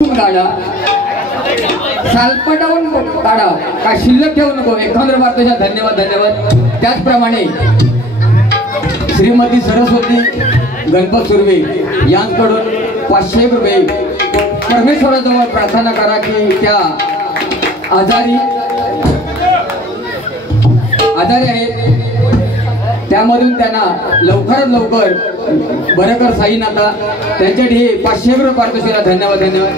काढा, सालपटावून काढा, काय शिल्लक ठेवू नको. 1,000 भारताच्या धन्यवाद धन्यवाद. त्याचप्रमाणे श्रीमती सरस्वती गणपत सुर्वे यांकडून 500 रुपये परमेश्वराजवळ प्रार्थना करा की त्या आजारी आहेत, त्यामधून त्यांना लवकरात लवकर बरं कर साईनाथा. त्यांच्यासाठी 500 रुपये पारितोषिकाला धन्यवाद धन्यवाद.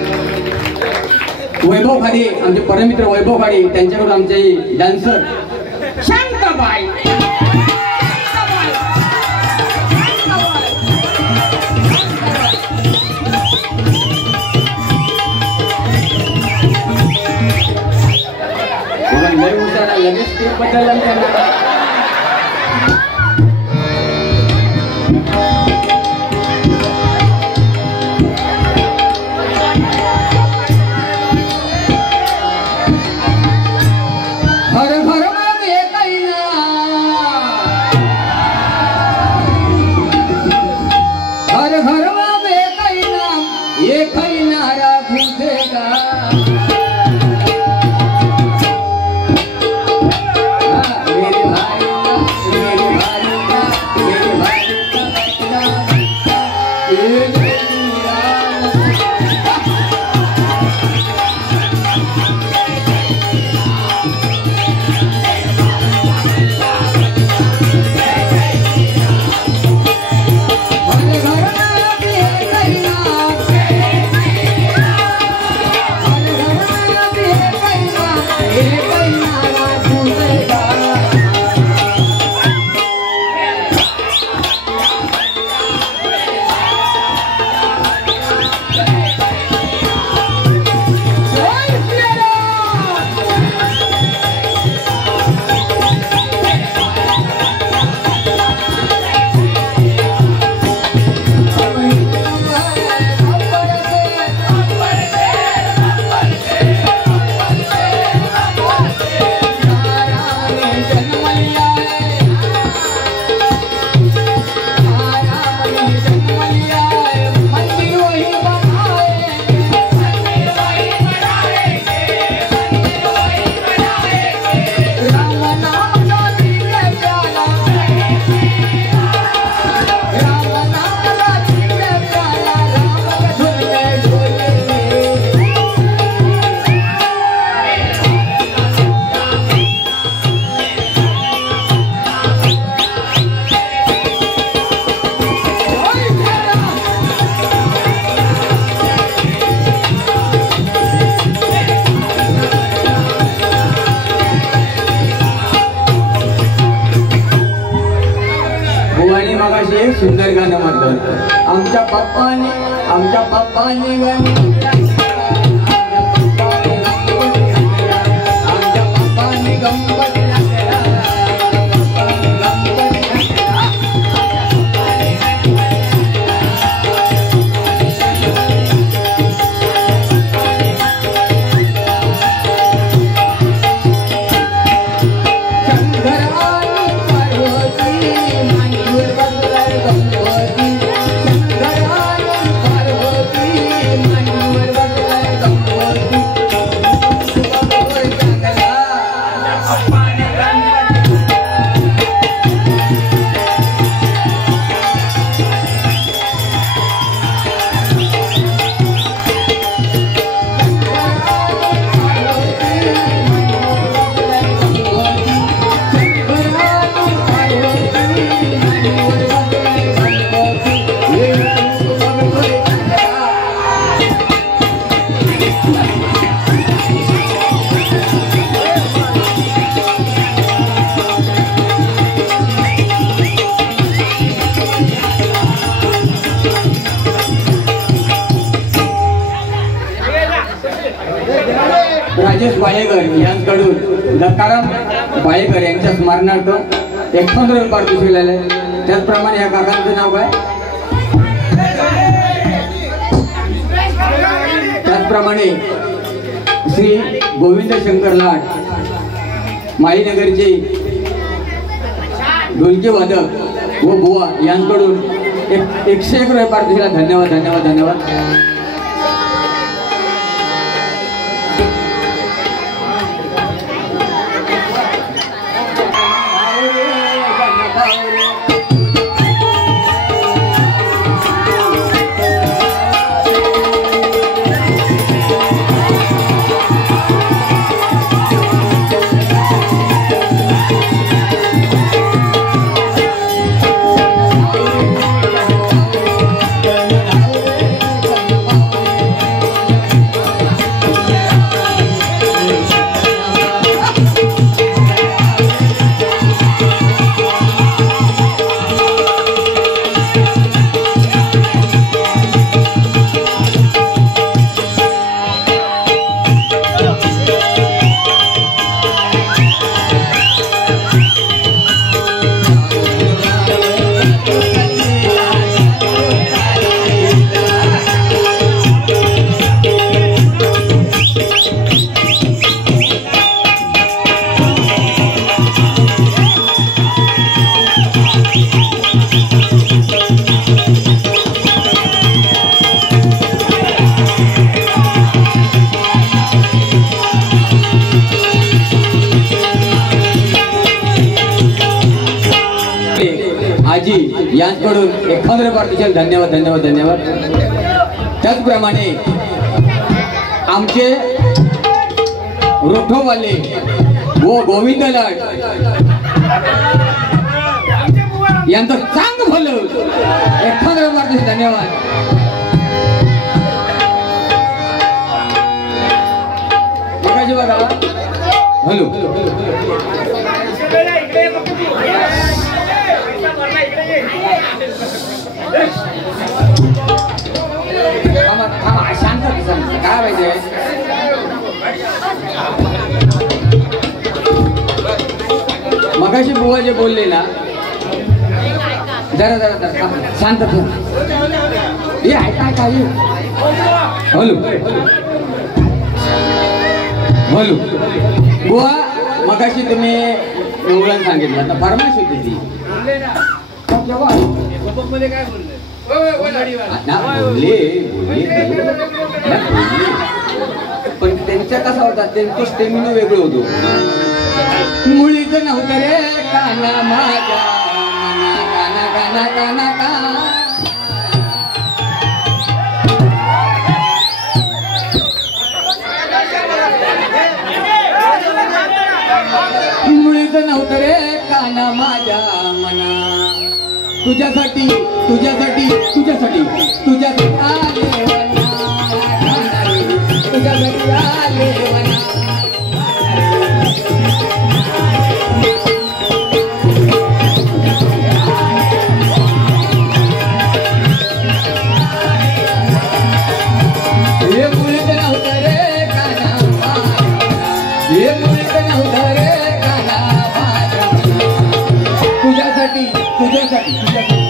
वैभव खाडे आमचे परमित्र वैभव खाडे त्यांच्याकडून आमचे डान्सर शांताबाई लगेच स्टेप बदलला त्यांना. सुंदर गाणं म्हटलं आमच्या पप्पानी गणपती राजेश बाळेकर यांच्याकडून दत्ताराम बाळेकर यांच्या स्मरणार्थ 1,000 रुपये पारितोषिक दिलेले. त्याचप्रमाणे या काकांचं नाव काय? त्याचप्रमाणे श्री गोविंद शंकर लाड माळीनगरचे ढोलकी वादक व बुवा यांच्याकडून 101 रुपये पारितोषिकाला धन्यवाद धन्यवाद धन्यवाद. यांच्याकडून 1,000 पारितोषिक. धन्यवाद धन्यवाद धन्यवाद. त्याचप्रमाणे आमचे रोठोवाले व गोविंद लाड यांचं चांग भलं 1,000 पारितोषिक. धन्यवाद. बघा हॅलो शांत काय पाहिजे. मगाशी बुवा जे बोलले ना जरा जरा जरा शांत हे ऐका काय हॅलो हॅलो बुवा मगाशी तुम्ही मुलांना सांगितलं आता फरमाईश होती ती पण त्यांच्या कसा होता त्यांचं स्टेमिना वेगळं होतो. मुळीच नव्हतं रे काना माझ्या काना काना काना काना मुळीच नव्हतं रे काना माझ्या मना तुझ्यासाठी तुझ्यासाठी तुझ्यासाठी तुझ्यासाठी आले तुझ्यासाठी आले हे मुळीच नव्हतं रे काना हे मुळीच नव्हतं रे काना माझ्या तुझ्यासाठी तुझ्यासाठी तुझ्यासाठी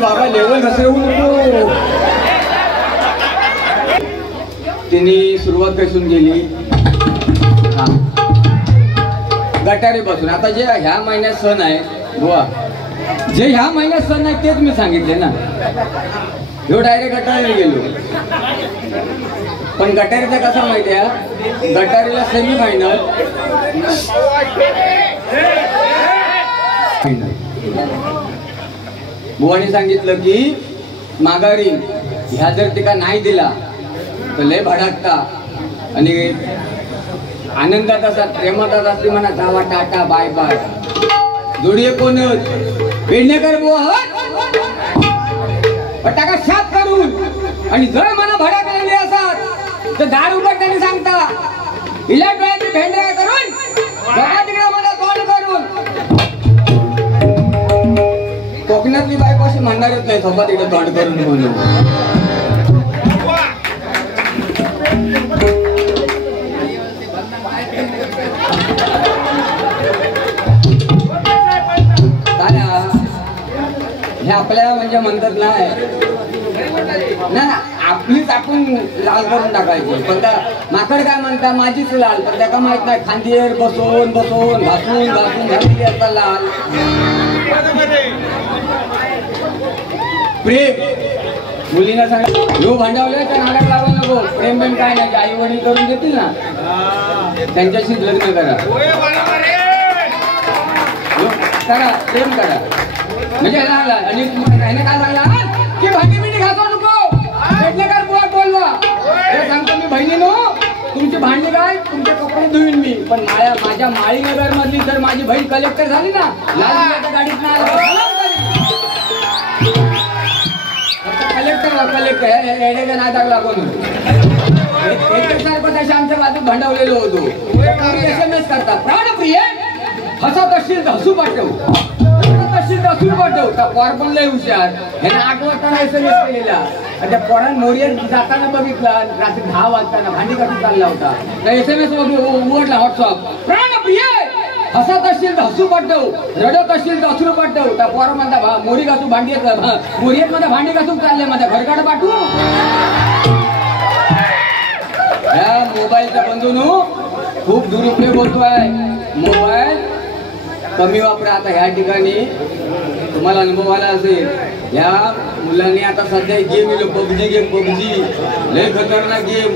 बाबा लेवल घसरवू नको. तिने सुरुवात कसून गेली गटारी बसून. आता जे ह्या महिन्यात सण आहे बुवा जे ह्या महिन्यात सण आहे तेच मी सांगितले ना. ह्यो डायरेक्ट गटारीला गेलो पण गटारीचा कसा माहिती आहे गटारीला सेमी फायनल बुवानी सांगितलं की माघारी ह्या जर तिका नाही दिला तर लय भडकता आणि आनंदात असतात प्रेमात असते म्हणा जावा टाटा बाय बाय. जोडीये कोण पेडणेकर बुवा टाका साथ करून आणि जर मला भडकलेले असतात तर दार उघडताना सांगता इला डोळ्याची भेंडऱ्या करून तिकडे मला तोंड करून. कोकणातली बायको अशी म्हणणारच नाही सोबत इकडे तोंड करून म्हणून. हे आपल्या म्हणजे म्हणतात ना आपलीच आपण लाल करून टाकायची. पण माकड काय म्हणता माझीच लाल पण त्याला माहित नाही खांदीवर बसून बसून घासून घासून झालेली असतात लाल. प्रेम मुलींना सांगा ह्यो भांडावले त्या नाटक लावू नको. प्रेम बेम काय नाही आई वडील करून देतील ना त्यांच्याशीच लग्न करा करा प्रेम करा म्हणजे आणि काय सांगला की भांडी बिंडी घासू नको. पेडणेकर बुवा बोलवा हे सांगतो मी बहिणीनो, तुमची भांडी काय, तुमचे कपडे धुईन मी, पण माझ्या माळीनगर मधली जर माझी बहीण कलेक्टर झाली ना, लाल गाडीत ना कलेक्टर नादाग लागून सारखं आमच्या बाजूत भांडवलेलो होतो. SMS करतात, प्राणप्रिय हसत असशील तर हसू पाठव, असशील तर हसू पाठव. त्या पोर पण लय हुशार, ह्याने 8 वाजता SMS केलेला आणि त्या पोरान मोरियात जाताना बघितला, रात्री 10 वाजताना भांडी करून चालला होता. त्या SMS उघडला व्हॉट्सअप, प्राणप्रिय हसत असशील तर हसू पाठव, रडत असशील तर हसू पाठव. त्या पोर म्हणता मोरी घासू भांडी मोरियत मध्ये भांडी घासून चालले, माझ्या घरकाड पाठवू. या मोबाईलचा बंधूनो खूप दुरुपयोग होतोय. मोबाईल कमी वापरा. आता ह्या ठिकाणी तुम्हाला अनुभव आला असेल, या मुलांनी आता सध्या game yellow, PUBG game, PUBG लय खतरनाक गेम.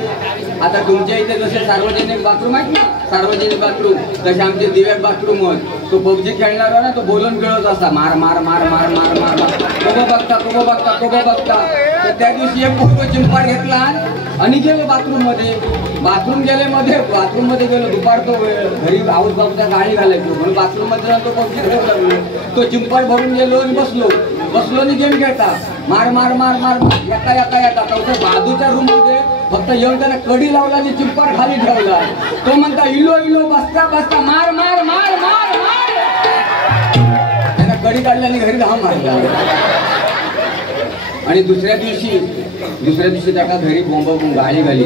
आता तुमच्या इथे जसे सार्वजनिक बाथरूम आहेत ना, सार्वजनिक बाथरूम, तसे आमचे दिव्यात बाथरूम होत. तो पबजी खेळणारा ना, तो बोलून खेळत असा, मार मार मार मार मार मार, तो बघता तो बघता तो बघता. तर त्या दिवशी एक पोरगं चिंपाड घेतला आणि गेलो बाथरूम मध्ये. बाथरूम मध्ये गेलो, दुपारतो वेळ, घरी आऊस बाबूच्या गाडी घालायचो म्हणून बाथरूम मध्ये तो पबजी खेळू लागलो. तो चिंपाड भरून गेलो आणि बसलो आणि गेम खेळता, मार मार मार मार येता येता येता त्या बाजूच्या रूम मध्ये फक्त येऊन त्याला कडी लावला आणि चिंपाड खाली ठेवला. तो म्हणता इलो इलो बसता बसता मार मार मार मार मार. त्याला कडी काढल्याने घरी घाम मारला. आणि दुसऱ्या दिवशी त्याला घरी बोंबावून गाडी घाली,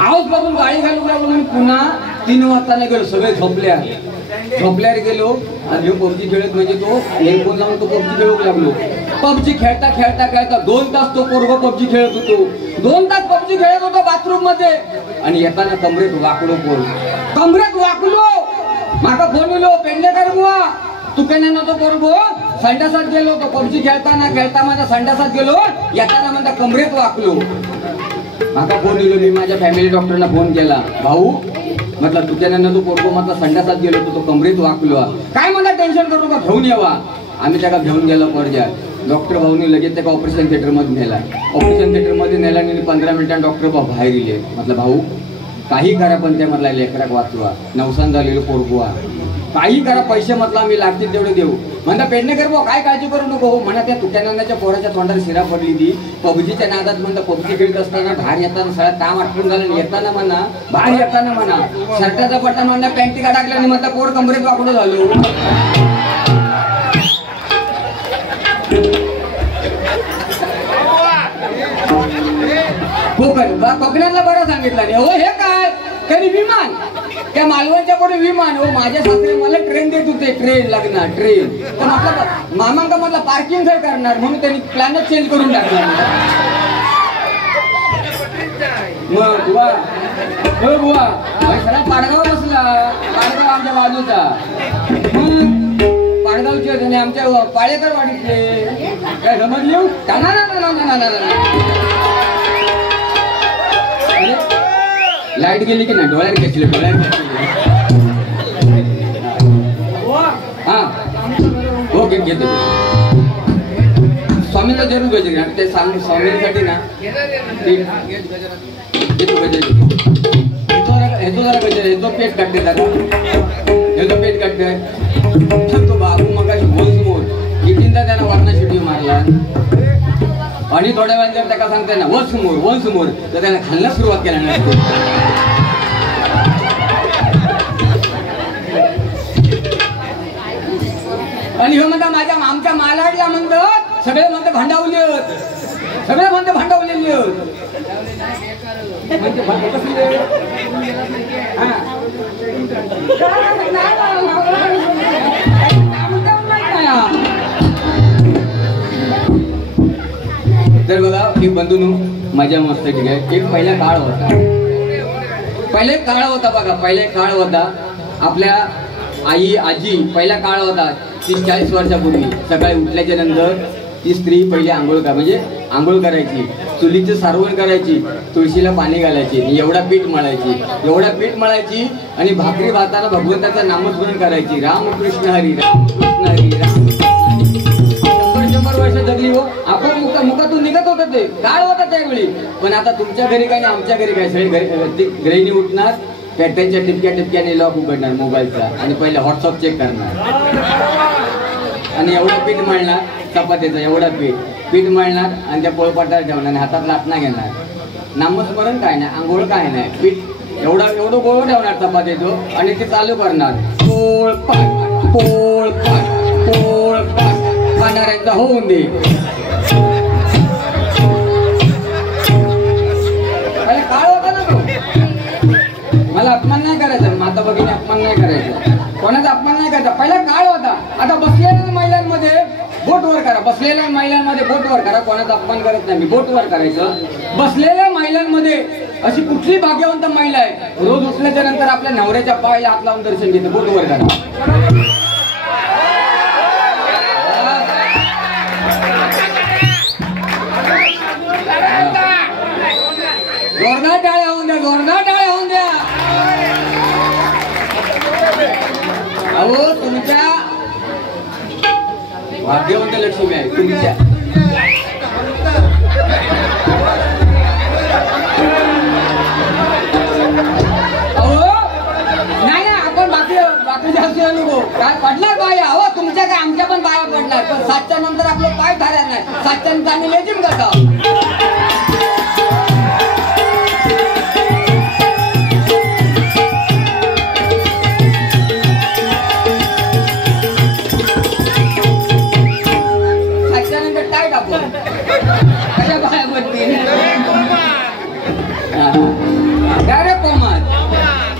आऊस बघून गाडी घालू लागलो. म्हणून पुन्हा 3 वाजता गेलो, सगळे झोपल्यावर गेलो आणि पबजी खेळत, म्हणजे तो हेडफोन लावून तो पबजी खेळू लागलो. पबजी खेळता खेळता खेळता 2 तास तो पोरगो पबजी खेळत होतो. 2 तास पबजी खेळत होतो बाथरूम मध्ये. आणि येताना कमरेत वाकलो. माका फोन येलो, पेडणेकर बुवा तू केना नव्हतो पोरगो, संडासात गेलो होतो, पबजी खेळता माझा संडासात गेलो, येताना म्हणता कमरेत वाकलो. माका फोन दिलो, मी माझ्या फॅमिली डॉक्टरला फोन केला, भाऊ म्हटलं तुझ्यानं तो पोरगो म्हटलं संडासात गेलो होतो, तो कमरेत वाकलो. काय मला टेन्शन करू का, घेऊन यावा. आम्ही त्याला घेऊन गेलो परजा. डॉक्टर भाऊनी लगेच त्याला ऑपरेशन थिएटरमध्ये नेला. ऑपरेशन थिएटरमध्ये नेला आणि 15 मिनिटांनी डॉक्टर भाऊ बाहेर गेले. म्हटलं भाऊ काही करा, पण त्या म्हटलं लेकराक वाचवा, नवसान झालेलं पोरगोवा, काही करा, पैसे म्हटलं आम्ही लागतील तेवढे देऊ. म्हणता पेडणेकर भाऊ काय काळजी करू नको हो. म्हणा त्या तुट्यानाच्या पोराच्या तोंडात शिरा पडली ती पबजीच्या नादात. म्हणता पबजी खेळत असताना बाहेर येताना सगळ्या काम आठवून झालं, येताना म्हणा बाहेर येताना म्हणा शर्टाचा बटन म्हणा पॅन्टी का टाकला आणि म्हणता पोर कमरेत वाकडं झालो. कोकणातला बरं सांगितलं नाही हो. हे काय तरी विमान, त्या मालवणच्या पुढे विमान. हो माझ्या सासरे मला ट्रेन देत होते, ट्रेन लग्न ट्रेन. तर म्हटलं मामांका म्हटलं पार्किंग काय करणार, म्हणून त्यांनी प्लॅनच चेंज करून टाकला. मग बुवा हो बुवा सगळा पाडगाव बसला, पाडगाव आमच्या बाजूचा. मग पाडगावचे आणि आमच्या पाळेकर वाडीतले काय समजले टाना लाईट गेली की नाही, डोळ्यात घेतले हा हो घेतो. स्वामीला जरूर गजर घ्या, ते स्वामींसाठी ना येतो जरा गजर, येतो पेट काढते दादा, येतो पेट काढते. तो बाबू मग बोल समोर कितींदा त्याला वारणा शिटी मारला आणि थोड्या वेळात जर त्याला सांगते ना वन समोर तर त्याला खाल्ला सुरुवात केला नाही. आणि हे म्हणता माझ्या आमच्या मालाडला म्हणतात सगळे म्हणते भांडावले होत, सगळे म्हणते भांडावलेले होत. तर बघा एक बंधूंनो मजा मस्त ठीक आहे. एक पहिला काळ होता बघा, पहिला काळ होता आपल्या आई आजी. पहिला काळ होता 30-40 वर्षापूर्वी. सकाळी उठल्याच्या नंतर ती स्त्री पहिली आंघोळ करायची, चुलीचं सारवण करायची, तुळशीला पाणी घालायची, एवढा पीठ मळायची आणि भाकरी भाताना भगवंताचं नामस्मरण करायची. रामकृष्ण हरी रामकृष्ण हरी रामकृष्ण हरी. 100 वर्ष जगली हो. आपण मुखातून निघत होतं ते काळ होता त्यावेळी. पण आता तुमच्या घरी काय आणि आमच्या घरी काय, सगळे गृहिणी उठणार, त्यांच्या टिपक्याने लॉक उघडणार मोबाईलचा आणि पहिले व्हॉट्सअप चेक करणार आणि एवढं पीठ मळणार चपातीचं, एवढं पीठ मळणार आणि त्या पोळपाटावर ठेवणार आणि हातात लाटणा घेणार. नामस्मरण काय नाही, आंघोळ काय नाही, पीठ एवढं गोळ ठेवणार चपातीचं आणि ते चालू करणार. पोळपाट पोळपाट पोळपाट खाणाऱ्यांचा होऊन दे. अरे काळ होता ना तो. मला अपमान नाही करायचा, माता भगिनी अपमान नाही करायचा, कोणाचा अपमान नाही करायचा. पहिला काळ होता. आता बसलेल्या महिलांमध्ये बोट वर करा, बसलेल्या महिलांमध्ये बोट वर करा. कोणाचा अपमान करत नाही मी, बोट वर करायचं. बसलेल्या महिलांमध्ये अशी कुठली भाग्यवंत महिला आहे रोज उठल्याच्या नंतर आपल्या नवऱ्याच्या पायाला हात लावून दर्शन घेते? बोट वर करा. जोरदार टाळ्या होऊन द्या, जोरदार टाळ्या होऊन द्या. अहो तुमच्या भाग्यवंत लक्ष्मी आहे तुमच्या. अहो नाही आपण बाकी जास्त अनुभव काय पडला पाय. अहो तुमच्या काय आमच्या पण पाया पडणार, पण 7च्या नंतर आपलं पाय ठरणार नाही. 7च्या नंतर आम्ही लेजिम करतो.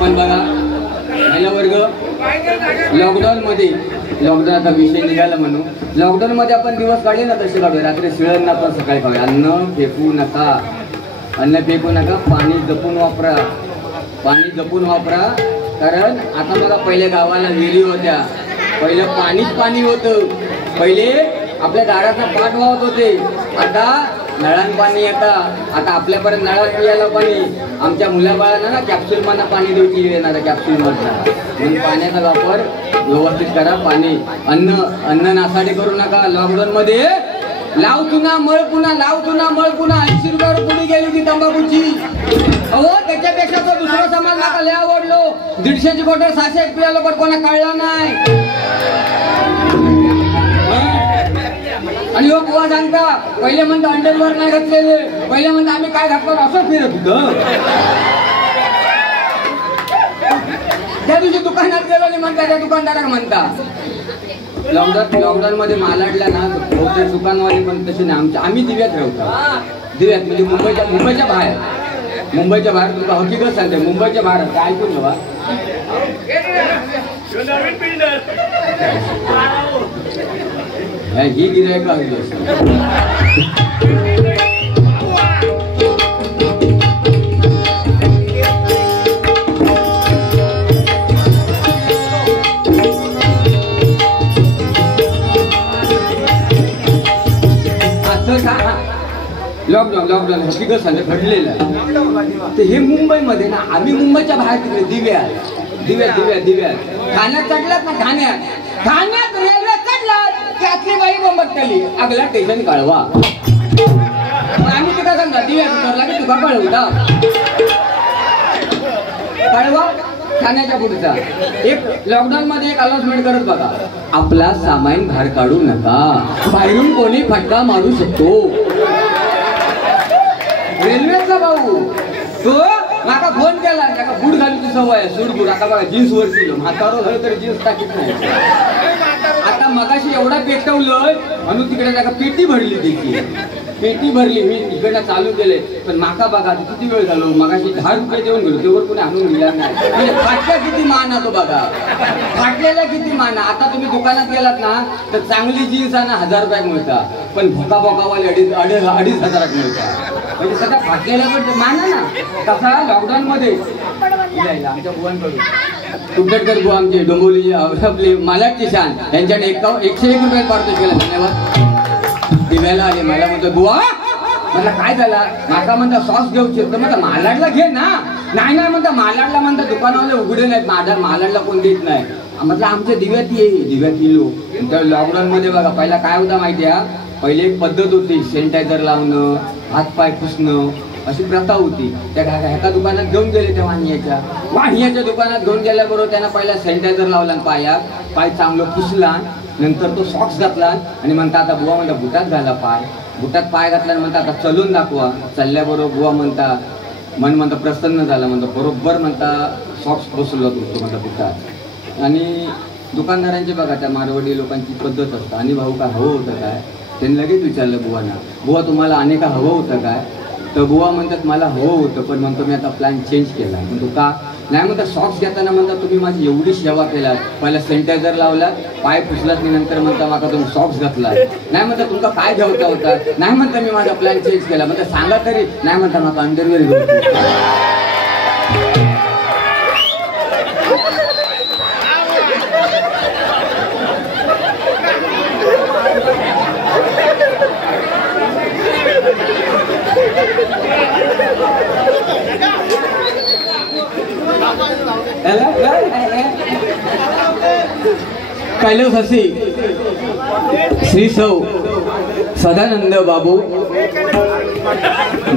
पण बघा महिला वर्ग लॉकडाऊन आता विषय निघाला म्हणून लॉकडाऊन मध्ये आपण दिवस काढले ना तसे काढूया. रात्री शिळण आपण सकाळी खाऊया. अन्न फेकू नका, पाणी जपून वापरा. कारण आता बघा पहिल्या गावाला विहिरी होत्या, पहिलं पाणी होतं, पहिले आपल्या दाराचा पाठ वाहत होते. आता नळान पाणी येतं. आता आपल्यापर्यंत नळात पियाला पाणी. आमच्या मुलाबाळांना ना कॅप्सूल मधनं पाणी देऊची येणार, कॅप्सूल मधनं. म्हणून पाण्याचा वापर व्यवस्थित करा. पाणी अन्न नासाडे करू नका. लॉकडाऊन मध्ये लाव चुना मळ पुन्हा 80 रुपयावर पुढे गेली ती तंबाखूची. अहो त्याच्यापेक्षा तो दुसरा समाज मला लय आवडलो. 150ची बॉटल 600 पियाला पण कोणा कळला नाही. आणि हो बुवा सांगता पहिले म्हणता अंडरवर नाही घातलेले, पहिले म्हणता आम्ही काय घातलो असं फिरत होतं. त्या दिवशी दुकानात गेलो आणि म्हणता त्या दुकानदाराला म्हणता लॉकडाऊन मध्ये मालाडला ना बहुतेक दुकानवाले पण तसे नाही. आम्ही दिव्यात राहतो. दिव्यात म्हणजे मुंबईच्या बाहेर तुमचा हकीकत सांगते. मुंबईच्या बाहेर काय ऐकून घ्या. ही गिरायक लॉकडाऊन हकीकत सांगते घडलेलं आहे. तर हे मुंबईमध्ये ना आम्ही मुंबईच्या बाहेर तिकडे दिव्यात ठाण्यात चढलात ना, ठाण्यात रेल्वे चढलात की आतली बाई बोंबत केली अगला स्टेशन कळवा. आम्ही तुका सांगता दिव्यात उतरला की तुका कळवा ठाण्याच्या पुढचा. एक लॉकडाऊन मध्ये एक अनाउन्समेंट करत बघा, आपला सामान बाहेर काढू नका, बाहेरून कोणी फटका मारू शकतो. रेल्वेचा भाऊ तो माका फोन केला, त्याला बूट घालूची सवय आहे, सूट आता बघा जीन्स वर केलं म्हातारो झालं तरी जीन्स टाकीत नाही. आता मगाशी एवढा पेटवलंय म्हणून तिकडे त्याला पेटी भरली, पेटी भरली. मी इकडनं चालू केले पण माका बघा किती वेळ झालो, मगाशी 10 रुपये देऊन गेलो तेवर कोणी आणून दिला नाही. म्हणजे फाटल्या किती मान तो बघा, फाटलेला किती मान. आता तुम्ही दुकानात गेलात ना तर चांगली जीन्स आहे ना 1000 रुपयात मिळतात, पण भोकावाले 2,500 मिळतात. म्हणजे सगळं फाटलेला पण माना ना. तसा लॉकडाऊन मध्ये आमच्या बुवांकडून कुंडटकर बुवा आमचे डोंबिवली आपले मालाडची शान यांच्याकडे 101 रुपये पारितोषिक केला. धन्यवाद. दिव्याला आले, मला म्हणतो बुवा मला काय झाला, माका म्हणता सॉस घेऊ शकतो, म्हणता मालाडला घे ना. नाही म्हणता मालाडला म्हणता दुकानावाले उघडे नाहीत, मालाडला कोण देत नाही. म्हटलं आमच्या दिव्यात येलो. तर लॉकडाऊन मध्ये बघा पहिला काय होता माहिती आहे, पहिली एक पद्धत होती, सॅनिटायझर लावणं, हातपाय पुसणं, अशी प्रथा होती. त्या एका दुकानात घेऊन गेले त्या वाहियाच्या दुकानात घेऊन गेल्याबरोबर त्यांना पहिला सॅनिटायझर लावला पायात, पाय चांगलं पुसला, नंतर तो सॉक्स घातला आणि म्हणता आता बुवा म्हणता बुटात घाला पाय, बुटात पाय घातला आणि म्हणता आता चलून दाखवा. चालल्याबरोबर बुवा म्हणता मन म्हणता प्रसन्न झाला, म्हणता बरोबर म्हणता सॉक्स बसवला तुमचं म्हणता बुटात. आणि दुकानदारांची बघा त्या मारवाडी लोकांची पद्धत असतं, आणि भाऊ काय हवं होतं काय, त्यांनी लगेच विचारलं बुवांना, बुवा तुम्हाला आणि का हवं होतं काय. तर बुवा म्हणतात मला हवं होतं, पण म्हणतो मी आता प्लॅन चेंज केला. म्हणतो का, नाही म्हणता सॉक्स घेताना म्हणता तुम्ही माझी एवढी सेवा केलात, पहिला सॅनिटायझर लावला, पाय पुसलात, मी नंतर म्हणता माका तुम्ही सॉक्स घातला. नाही म्हणता तुमका काय घ्यावता होता, नाही म्हणता मी माझा प्लॅन चेंज केला. म्हणता सांगा तरी, नाही म्हणता माका अंडरवेअर घेऊन. कैलासवासी श्री सौ सदानंद बाबू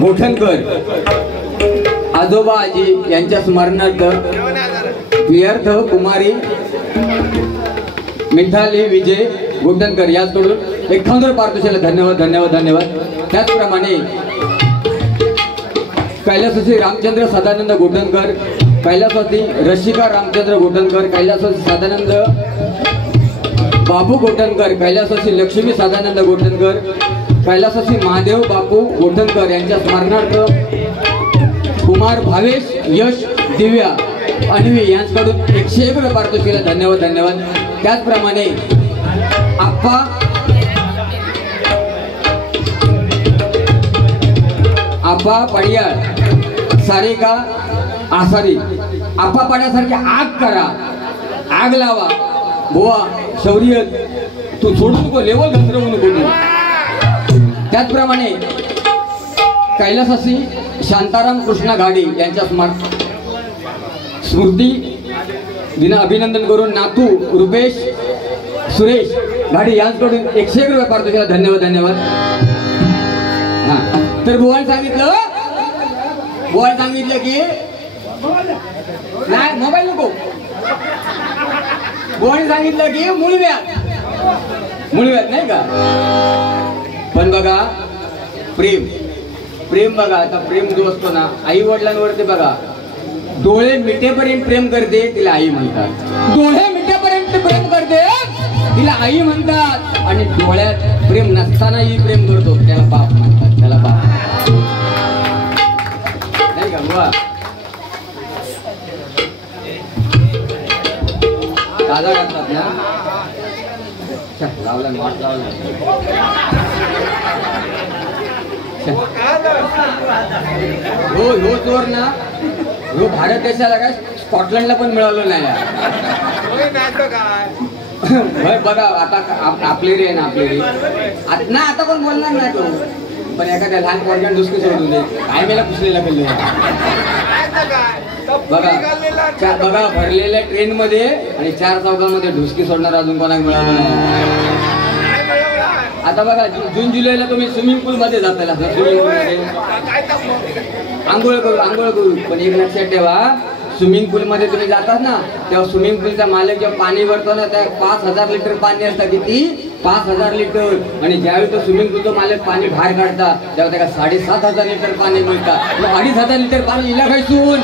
गोठणकर आजोबा आजी यांच्या स्मरणार्थ वियर्थ कुमारी मिथाली विजय गोठणकर याचकडून 51 पारितोषिकाला धन्यवाद धन्यवाद धन्यवाद. त्याचप्रमाणे कैलासवासी रामचंद्र सदानंद गोठणकर, कैलासवासी रशिका रामचंद्र गोठणकर, कैलासवासी सदानंद बाबू गोठणकर, कैलासवासी लक्ष्मी सदानंद गोठणकर, कैलासवासी महादेव बापू गोठणकर यांच्या स्मरणार्थ कुमार भावेश यश दिव्या अन्वी यांच्याकडून 101 पारितोषिकाला धन्यवाद धन्यवाद. त्याचप्रमाणे आप्पा पडियाळ सारिका आसारी, आप्पा पाण्यासारखी आग करा, आग लावा बुवा, शौर्य तू सोडू नको, लेवल घसरवू नको. त्याचप्रमाणे कैलासवासी शांताराम कृष्णा घाडी यांच्या स्मृती दिना अभिनंदन करून नातू रुपेश सुरेश घाडी यांच्याकडून 101 पारितोषिकाला धन्यवाद धन्यवाद. तर बुवाने सांगितलं की नाही मोबाईल नको, बुवाने सांगितलं की मुळव्यात नाही का. पण बघा प्रेम प्रेम बघा, आता प्रेम जो असतो ना आई वडिलांवरती बघा, डोळे मिटेपर्यंत प्रेम करते तिला आई म्हणतात, डोळे मिटेपर्यंत प्रेम करते तिला आई म्हणतात, आणि डोळ्यात प्रेम नसतानाही प्रेम करतो त्याला बाप म्हणतात, त्याला बाप नाही का बुवा. दादा करतात ना, लावला वाट लावला हो चोर ना, हो भारत देशाला काय स्कॉटलंडला पण मिळालं नाही. बघा आता आपली रे ना, आपली रे ना, आता पण बोलणार नाही तो, पण एखाद्या लहान पोरग्याने डुसकी सोडून दे, काय मेला पुसलेला गेले. बघा भरलेल्या ट्रेन मध्ये आणि 4 चौकामध्ये ढुसकी सोडणार अजून कोणाला मिळालं नाही. आता बघा जून जुलैला तुम्ही स्विमिंग पूल मध्ये जाताला, स्विमिंग पूल मध्ये आंघोळ करू, पण एक लक्षात ठेवा, स्विमिंग पूल मध्ये तुम्ही जातात ना, तेव्हा स्विमिंग पूलचा मालक जेव्हा पाणी भरतो ना, त्या 5000 लिटर पाणी असतं, किती 5000 लिटर, आणि ज्यावेळी तो स्विमिंग पूलचा मालक पाणी बाहेर काढतात तेव्हा त्याला 7500 लिटर पाणी मिळतात. 2500 लिटर पाणी इला खायसून.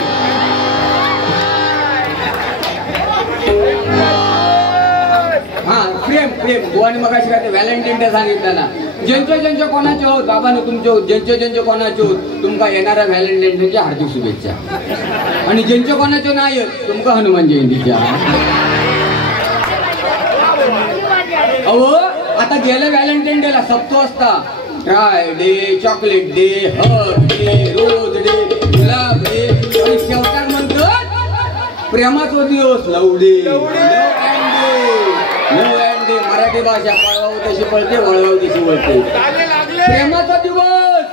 हा प्रेम प्रेम बुवाने मग अशी काय व्हॅलेंटाईन डे सांगितलं, ज्यांच्या कोणाचे होत बाबांनो तुमचे होत, ज्यांचे कोणाचे होत तुमका येणाऱ्या व्हॅलेंटाईन डेच्या हार्दिक शुभेच्छा, आणि ज्यांचे कोणाचे नाही तुमका हनुमान जयंतीच्या. अहो आता गेल्या व्हॅलेंटाईन डेला सप्तो असता, try day, chocolate day, hug day, rose day, गुलाब डे, आणि शेवटाक म्हणतात प्रेमाचा दिवस, लव डे. मराठी भाषा पळवाव तशी पळते, वळवाव तशी वळते, प्रेमाचा दिवस.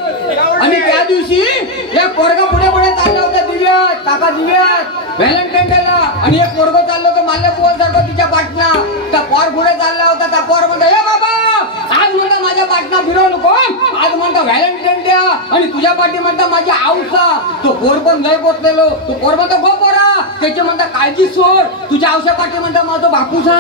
आणि त्या दिवशी एक पोरगा पुढे चालला होता दिव्यात, काका दिव्यात व्हॅलेंटाईन डेला, आणि एक पोरगा चाललं होतं माल्य पोर सारखं तिच्या पाटणा, त्या पोर पुढे चालला होता, त्या पोर म्हणतो हे बाबा आज म्हणता माझ्या पाटणा फिरवू नको. आज म्हणता व्हॅलेंटाईन डे आणि तुझ्या पाठी म्हणता माझी आऊसा. तो पोर पण लय पोचलेलो. तो पोर म्हणतो गो पोरा, त्याची म्हणता काळजी सोड. तुझ्या आऊसा पाठी म्हणता माझा बापूसा.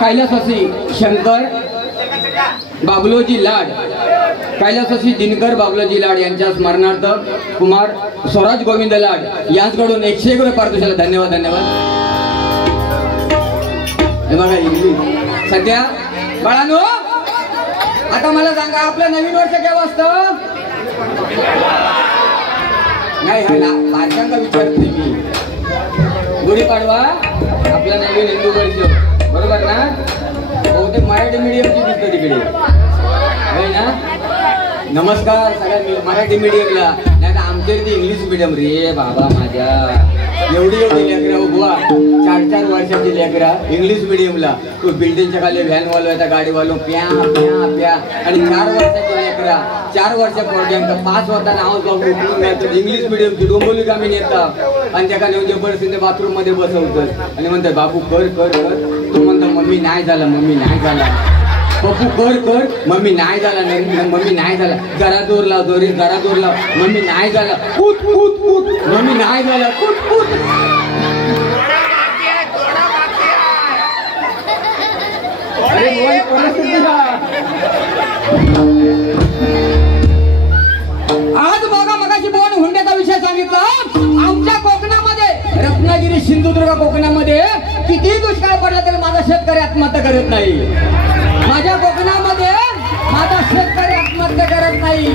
कैलासवासी शंकर बाबलोजी लाड, कैलासवासी दिनकर बाबलोजी लाड यांच्या स्मरणार्थ कुमार स्वराज गोविंद लाड यांच्याकडून 101 रुपये पारितोषिक. धन्यवाद धन्यवाद. हे बघा इंग्लिश सध्या बाळांनो. आता मला सांगा आपलं नवीन वर्ष केव्हा असतं? नाही बारशांका विचारत नाही मी. गुढीपाडवा आपला नवीन हिंदू वर्ष, बरोबर ना? बहुतेक मराठी मीडियमची दिसतं तिकडे, होय ना? नमस्कार सगळ्या मराठी मीडियमला. नाही तर आमच्या इथे इंग्लिश मीडियम. रे बाबा माझ्या एवढी लेकरं उभा 4-4 वर्षाची लेकरं इंग्लिश मीडियमला. तो बिल्डिंगच्या खाली व्हॅन वालवायचा, गाडी वालव प्या प्या प्या. आणि 4 वर्षाची लेकरा 4 वर्षापर्यंत 5 होता नाव जाऊन इंग्लिश मीडियमची डोंबोली कामी नेतात आणि त्या खाली जबरदस्ती बाथरूम मध्ये बसवतात आणि म्हणतात बाबू कर कर कर. तो म्हणतो मम्मी नाही झाला, मम्मी नाही झाला. पप्पू कर कर, मम्मी नाही झाला, मम्मी नाही झाला. जरा जोर लाव, जोरी जरा जोर लाव, मम्मी नाही झाला. कूद कूद कूद, मम्मी नाही झाला, कूद कूद. आज बघा मगाशी बोन हुंड्याचा विषय सांगितला. आमच्या कोकणामध्ये रत्नागिरी सिंधुदुर्ग कोकणामध्ये किती दुष्काळ पडला तरी माझा शेतकरी आत्महत्या करत नाही. माझ्या कोकणामध्ये माझा शेतकरी आत्महत्या करत नाही.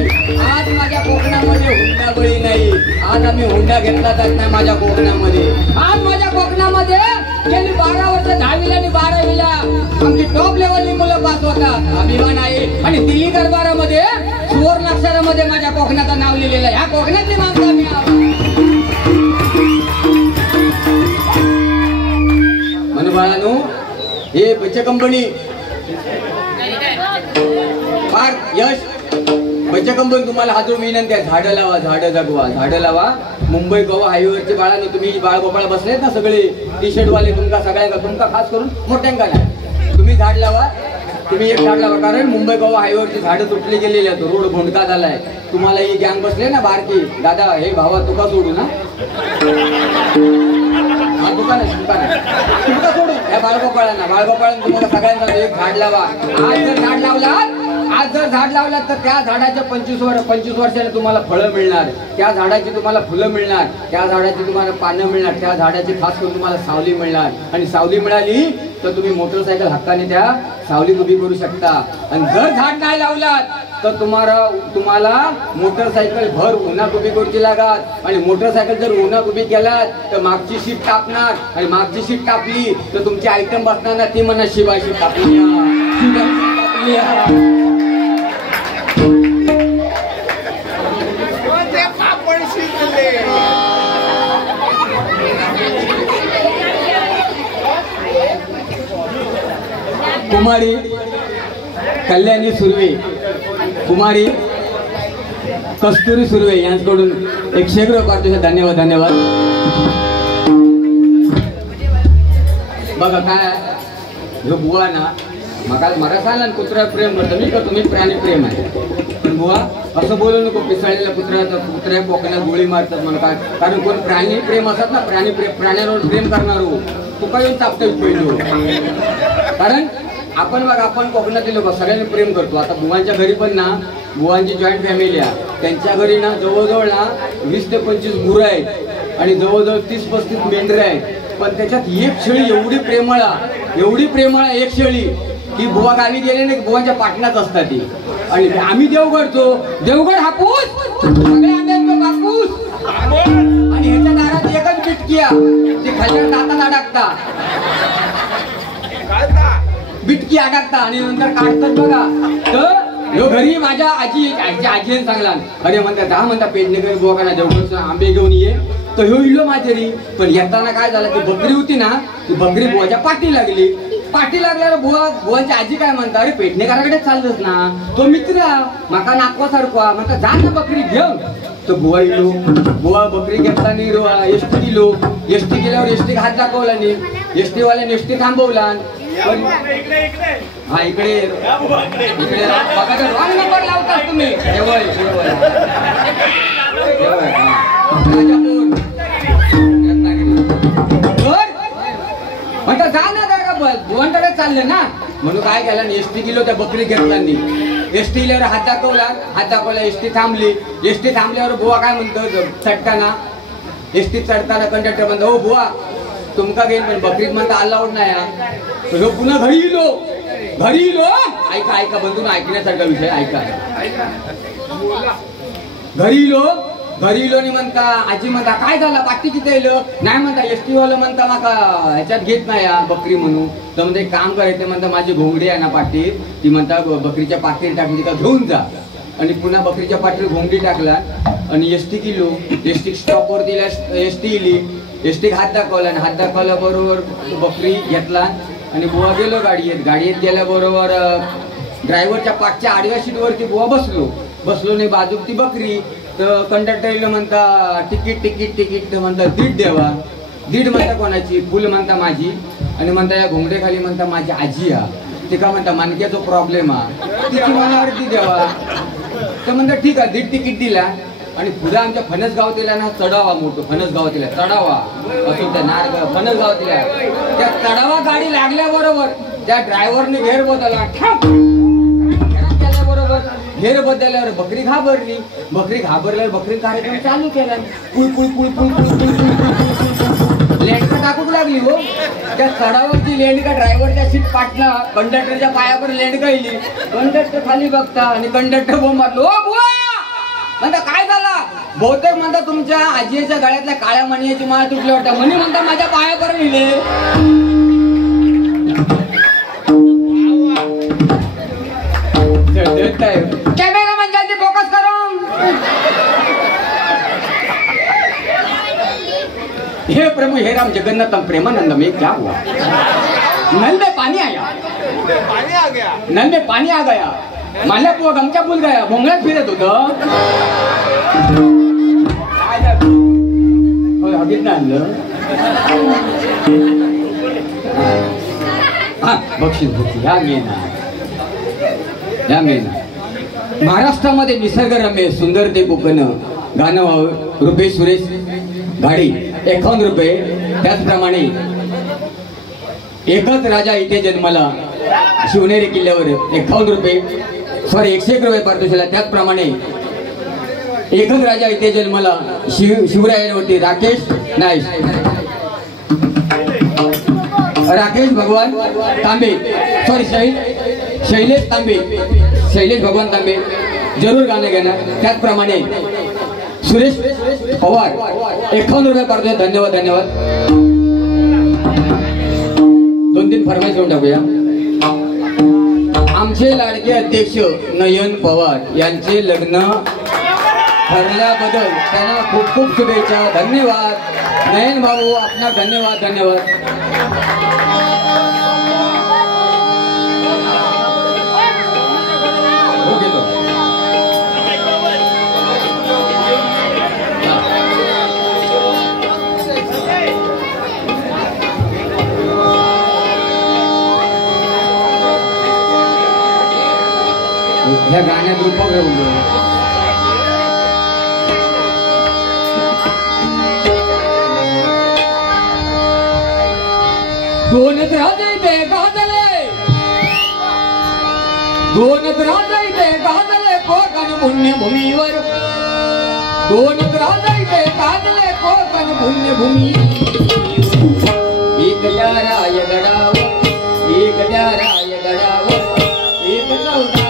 आज माझ्या कोकणामध्ये हुंडा बळी नाही. आज आम्ही हुंडा घेतला जात नाही माझ्या कोकणामध्ये. आज माझ्या कोकणामध्ये गेली 12 वर्ष 10वीला आणि 12वीला आमची टॉप लेवलची मुलं पास होतात. अभिमान आहे. आणि दिल्ली दरबारामध्ये सुवर्णाक्षरामध्ये माझ्या कोकणाचं नाव लिहिलेलं आहे. ह्या कोकणातली माणसं आम्ही म्हणून बाळांनो, हे बच्चे कंपनी फार यश. बच्चे कंपनी तुम्हाला हात जोडून विनंती आहे, झाडं लावा, झाडं जगवा, झाडं लावा. मुंबई गोवा हायवेवरचे बाळांनो, तुम्ही बाळगोपाळ बसलेत ना सगळे टी शर्ट वाले, तुमका सगळ्यांना, तुमका खास करून मोठ्यांका नाही, तुम्ही झाड लावा. तुम्ही एक झाड लावा. कारण मुंबई गोवा हायवेवरची झाडं तुटली गेलेली आहेत. रोड भोंडका झालाय. तुम्हाला ही गँग बसले ना बारकी, दादा हे भावा तुका सोडू ना, दुकान तुमका सोडू या बाळगोपाळांना. बाळगोपाळांना तुम्हाला सगळ्यांना एक झाड लावा. आज जर झाड लावलात तर त्या झाडाच्या 25 वर्षाने तुम्हाला फळं मिळणार. त्या झाडाची तुम्हाला फुलं मिळणार. त्या झाडाची तुम्हाला पानं मिळणार. त्या झाडाची खास करून तुम्हाला सावली मिळणार. आणि सावली मिळाली तर तुम्ही मोटरसायकल हक्काने त्या सावलीत उभी करू शकता. आणि जर झाड नाही लावलात तर तुम्हाला मोटरसायकल भर उन्हात उभी करूची लागत. आणि मोटरसायकल जर उन्हात उभी केलात तर मागची सीट टापणार. आणि मागची सीट टापली तर तुमची आयटम बसणार ना, ती म्हणा शिवाय सीट टापली, कुमारी कल्याणी सुर्वे, कुमारी कस्तुरी सुर्वे यांच्याकडून 101 रुपये पारितोषिक. धन्यवाद धन्यवाद. बघा काय जो बुवा ना मला सांगा कुत्रा प्रेम करतो मी का तुम्ही प्राणी प्रेम आहे. पण बुवा असं बोलू नको पिसाळलेल्या कुत्र्या पोकण्यात गोळी मारतात म्हणून. काय कारण कोण प्राणी प्रेम असतात ना, प्राण्यांवर प्रेम करणार हो तुका येऊन चापतोय पहिलो. कारण आपण बघा आपण कोकणातील लोक सगळ्यांनी प्रेम करतो. आता बुवांच्या घरी पण ना, बुवांची जॉईंट फॅमिली आहे. त्यांच्या घरी ना जवळजवळ ना 20 ते 25 गुरं आहेत आणि जवळजवळ 30-35 मेंढरे आहेत. पण त्याच्यात एक शेळी एवढी प्रेमळ एक शेळी की बुवा गावी गेले नाही, बुवांच्या पाटणात असतात ती. आणि आम्ही देवगड हापूस सगळे आंब्यांचा बापूस. आणि ह्याच्या दारात एकच बिटकिया ते खालच्या दातात अडकता, बिटकी अडकता आणि नंतर काढतात बघा. तर घरी माझ्या आजीने सांगला, अरे म्हणता म्हणता पेडणेकर बुवाकांना देवगड आंबे घेऊन ये. तर ह्यो इलो माझ्यारी. पण येताना काय झालं, ती बकरी होती ना, ती बकरी बुवाच्या पाठी लागली. पाठी लागल्यावर बुवाची आजी काय म्हणता, अरे पेडणेकराकडे चाललोस ना, तो मित्र माका नाकवा सारखा म्हणता, जा ना बकरी घेऊन. तो बुवा इलो, बुवा बकरी घेतला नाही, एसटी गेलो. एसटी गेल्यावर एसटी हात दाखवला नाही, एसटी वाल्याने एसटी थांबवला. हा इकडे इकडे रॉंग नंबर लावता तुम्ही. म्हणता जा ना दादा, बुवांकडे चालले ना. म्हणून काय केलं, एसटी गेलो, त्या बकरी घेतला नाही. एसटी गेल्यावर हात दाखवला, एसटी थांबली. एसटी थांबल्यावर बुवा काय म्हणतो चढताना, एसटी चढताना कंडक्टर म्हणतो, हो बुवा तुमका घेईन, पण बकरीत म्हणता अलाउड नाही. तो पुन्हा घरी इलो. ऐका बंधून ऐकण्यासारखा विषय ऐका. घरी इलो नि म्हणता, आजी म्हणता काय झालं, पाठी किती येलो नाही म्हणता. एसटी वाला म्हणता माका ह्याच्यात घेत नाही बकरी म्हणून. तर म्हणते एक काम करायचं म्हणता, माझी घोंगडी आहे ना पाठीत, ती म्हणता बकरीच्या पाठीत टाकली का घेऊन जा. आणि पुन्हा बकरीच्या पाठीत घोंगडी टाकला आणि एसटी गेलो. एसटी स्टॉपवर दिला, एसटी इली. एसटी हात दाखवला आणि हात दाखवल्याबरोबर बकरी घेतला आणि बुवा गेलो गाडीत गेल्याबरोबर ड्रायव्हरच्या पाठच्या आडव्या सीटवरती बुवा बसलो नाही, बाजूक ती बकरी. तर कंडक्टरला म्हणता तिकीट म्हणता 1.5 द्यावा. 1.5 म्हणता कोणाची, फुल म्हणता माझी. आणि म्हणता या घोंगडेखाली म्हणता माझी आजी हा, ते का म्हणता मानक्याचा प्रॉब्लेम हा, तिची मला अर्धी द्यावा. तर म्हणता ठीक आहे, 1.5 तिकीट दिला. आणि पुढे आमच्या फणसगाव तिला ना चढावा, मोठं फणसगाव तिला चढावा असून त्या नारगाव फणसगाव तिला त्या चढावा गाडी लागल्याबरोबर त्या ड्रायव्हरने घेर बदलला. घेर बदलल्यावर बकरी घाबरल्यावर बकरी कार्यक्रम चालू केला. लेंडका टाकूक लागली हो. त्या चढावरची लेंडका ड्रायव्हरच्या सीट पाटला, कंडक्टरच्या पायावर लेंडका येली. कंडक्टर खाली बघता आणि कंडक्टर बोंब मारलो, ओ बुवा म्हणता काय झाला. बहुतेक म्हणता तुमच्या आजीच्या गळ्यातल्या काळ्या मणीची माळ तुटली वाटतं. मणी म्हणता माझ्या पायावर लिहिले. कॅमेरा म्हणजे फोकस करो. हे प्रभु हे राम जगन्नाथम प्रेमानंदम ये क्या हुआ. नल में पानी आ गया. माझ्या पुआ गमच्या पूल गया. भोंगळ्यात फिरत होतं. हगीत आणलं. हा बक्षीस ह्या मेना. महाराष्ट्रामध्ये निसर्गरम्य सुंदर ते कोकण गाणं रुपेश सुरेश गाडी 51 रुपये. त्याचप्रमाणे एकच राजा इथे जन्मला शिवनेरी किल्ल्यावर 51 रुपये, सॉरी 101 रुपये पारितोषिक. त्याचप्रमाणे एकच राजा इथे जन्मला शिवरायांवरती राकेश भगवान तांबे, सॉरी शैलेश भगवान तांबे जरूर गाणं घेणार. त्याचप्रमाणे सुरेश पवार 51 रुपये पारितोषिक. धन्यवाद. 2-3 फरमाईश घेऊन टाकूया. आमचे लाडके अध्यक्ष नयन पवार यांचे लग्न ठरल्याबद्दल त्यांना खूप खूप शुभेच्छा. धन्यवाद नयन भाऊ, आपला धन्यवाद. ह्या गाण्यात रूप दोन गाजले कोकण पुण्यभूमीवर. एक त्या रायगडावर, एक चौदा.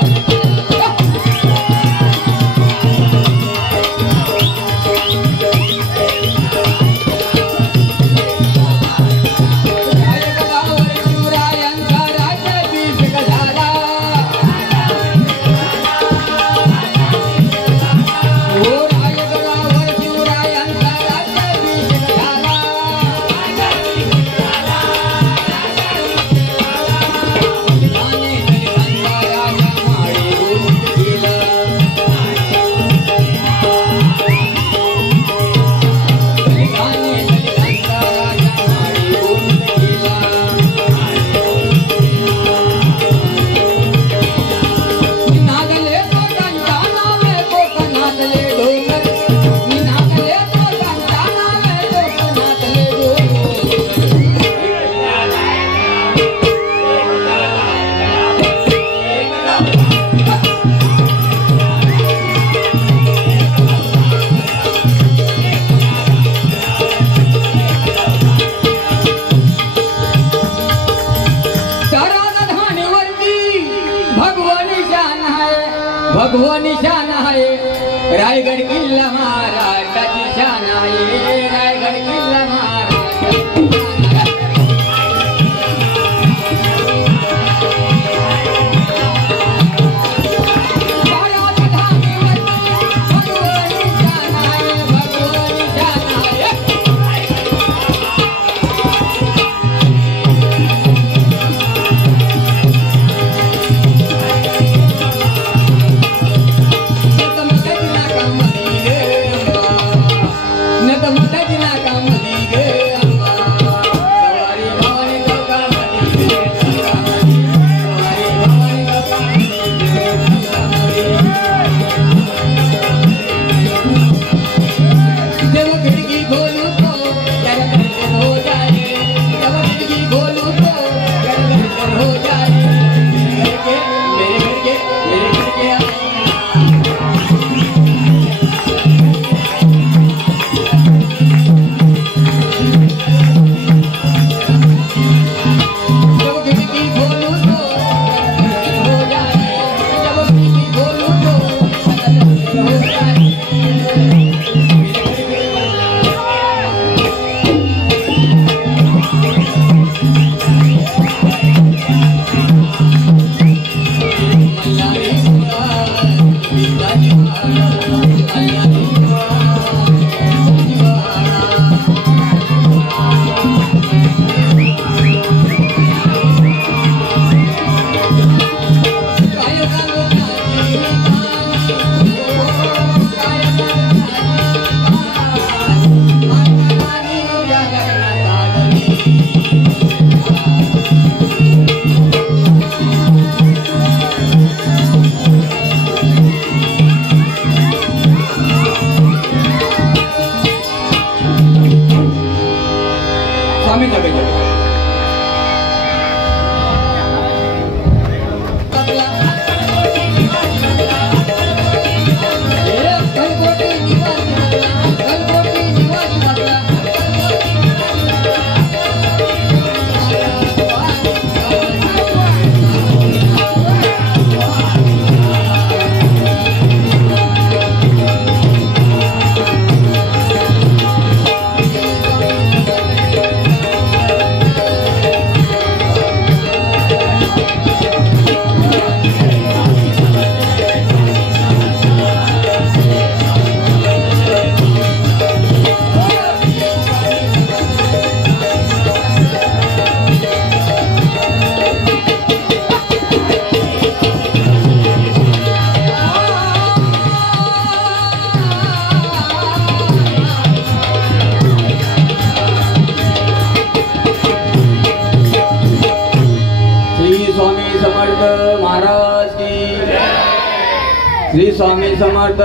श्री स्वामी समर्थ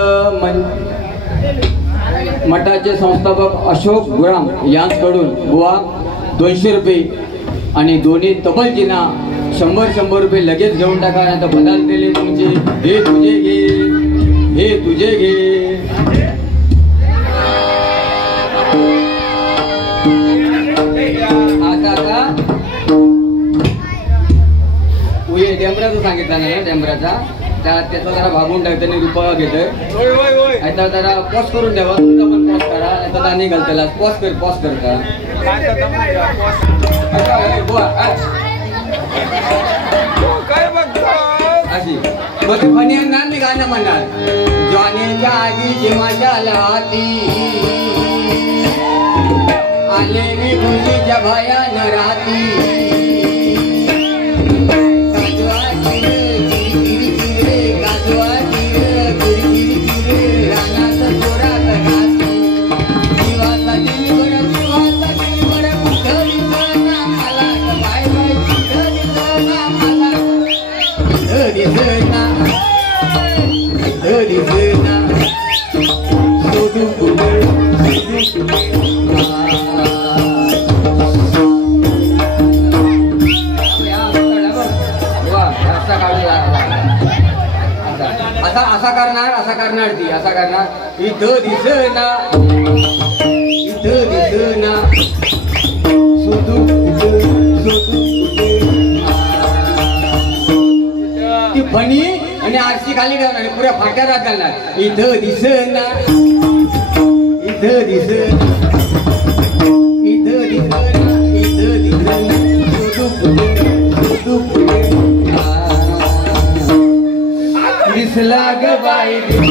मठाचे संस्थापक अशोक गुराम यांच्याकडून बुवा 200 रुपये आणि दोन्ही तबलजींना 100 रुपये लगेच घेऊन टाका. आता बदल दिले तुमचे. हे तुझे घे, हे तुझे घे. आता उये डेंबराचं सांगितलं ना, डेंबराचा त्याचा जरा भागून टाकताना रुपया घेतोय. आता जरा पॉज करून ठेवा, तुमचा पण पॉज करा. आता दाणी घाल त्याला. पॉज कर का अशी मग ते फणी आणणार मी गाणं म्हणणार. ज्वानेच्या आधी जेव्हाच्या हाती आले मी खुशीच्या भयान राती. असा करणार ती असा करणार. इथं दिसना ती फणी आणि आरशी खाली घालणार, पुऱ्या फाट्या रात घालणार. इथं दिसना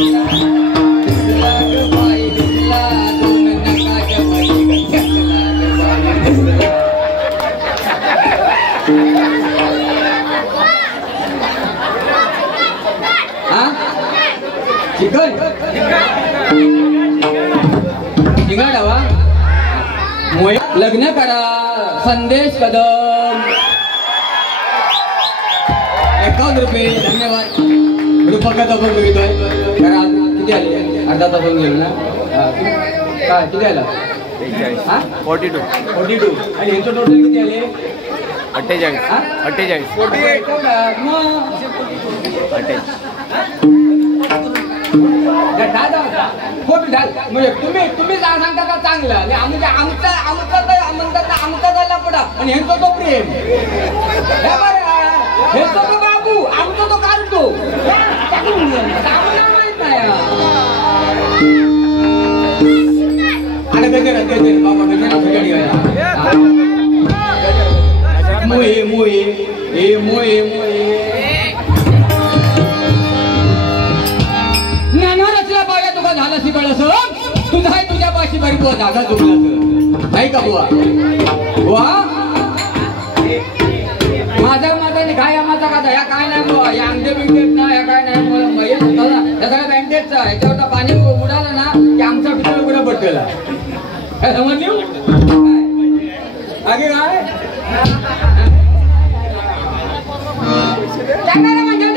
चिकन चिकन हवा लग्न करा संदेश कदम 51 रुपये धन्यवाद रुपकाचा पण बघितोय किती आले अर्धा तास पण गेलो ना काय किती आला 42 आणि यांचं टोटल किती आले 48 म्हणजे तुम्ही सांगता का चांगलं आमचा झाला पडा आणि ह्यांचा तो प्रेम हे तो बाबू आमचा तो काढतो माहित नाही आणि गजर बाबा गजरा मोये मोये हे मोये मोये झाला शिकळ असं तुझा आहे तुझ्या पाशी बरी बुवा जागा चुकला नाही का बुवा बुवा माझा काय माझा का या काय नाही बुवा या अंगठे बिंगेट ना या काय नाही मला मयत होता ना या सगळ्या बँडेजचा याच्यावर पाणी उडालं ना की आमचा पितळ उघडं पडलेला काय समजली आगे काय त्यांना म्हणजे